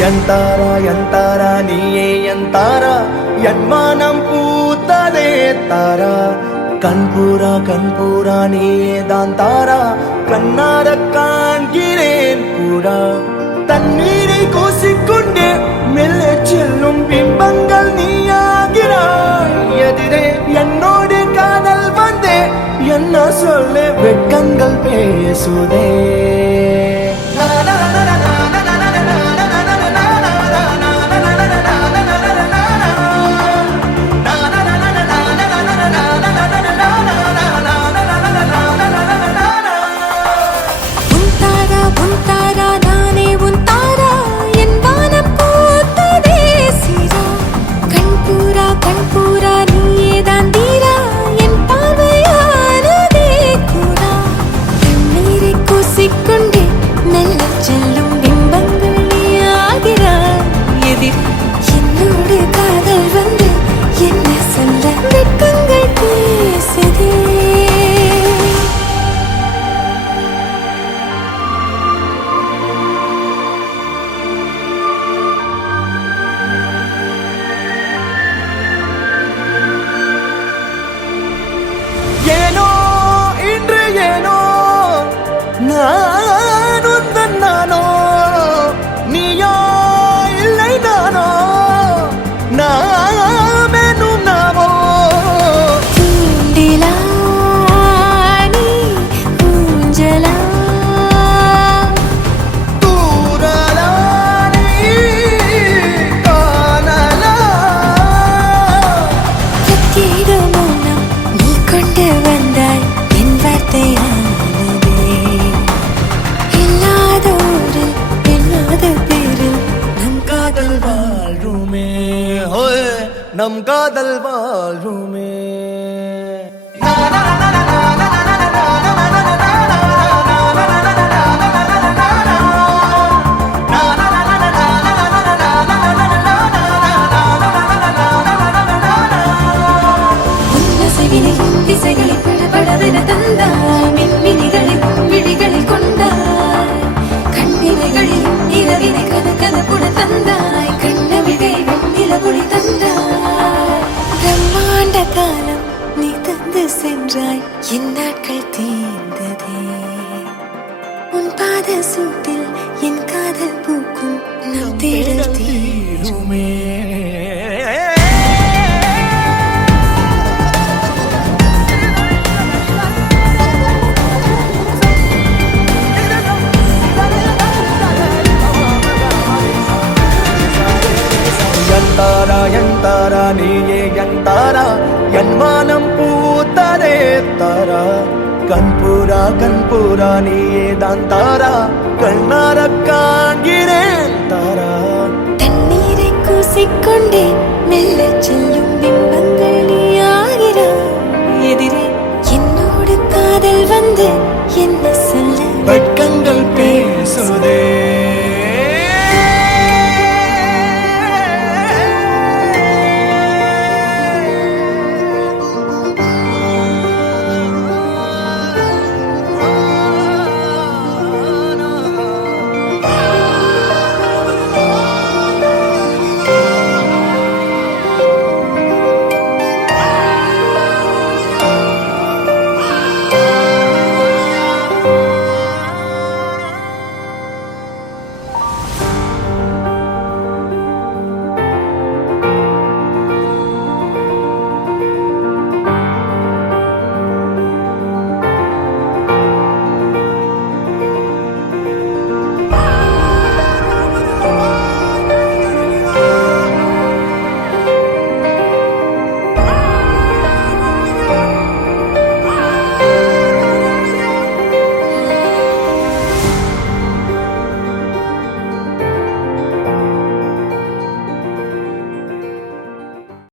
ಎಂತಾರ ನೀಯೇ ಎಂತಾರ ಎನ್ಮಾನಂ பூத்ததே தாரா கண்பூரா நீயே தான் தாரா கண்ணார காண்கிறேன் பூரா தண்ணீரை கூசிக்கொண்டே மெல்ல செல்லும் பிம்பங்கள் நீயாகிறாய் எதிரே என்னோடு காதல் வந்தே என்ன சொல்ல வெட்கங்கள் பேசுதே நானோ நீயோ இல்லை நானோ நாமெனும் நாமோ தூண்டிலா நீ ஊஞ்சலா தூரலா நீ காணலா பிரத்யேக மௌனம் நீ கொண்டு வந்தாய் என் வார்த்தையா நம் காதல் வாழ்வுமே திசைகளை படபடவென தந்தாய் மின்மினிகளில் விழிகளில் கொண்டாய் கண்ணிமைகளில் இரவினை கதகதப்புட தந்தாய் கண்ணவிழை வெண்ணில ஒளி தந்தாய் பிரம்மாண்ட காலம் நீ தந்து சென்றாய் என் நாட்கள் தீர்ந்ததே உன் பாத சூட்டில் என் காதல் பூக்கும் நம் தேடல் தீருமே ಎಂತಾರ ನೀಯೇ ಎಂತಾರ ಎನ್ಮಾನಂ பூத்ததே தாரா கண்பூரா நீயே தான் தாரா கண்ணார காண்கிறேன் தாரா தண்ணீரை கூசிக்கொண்டே மெல்ல செல்ல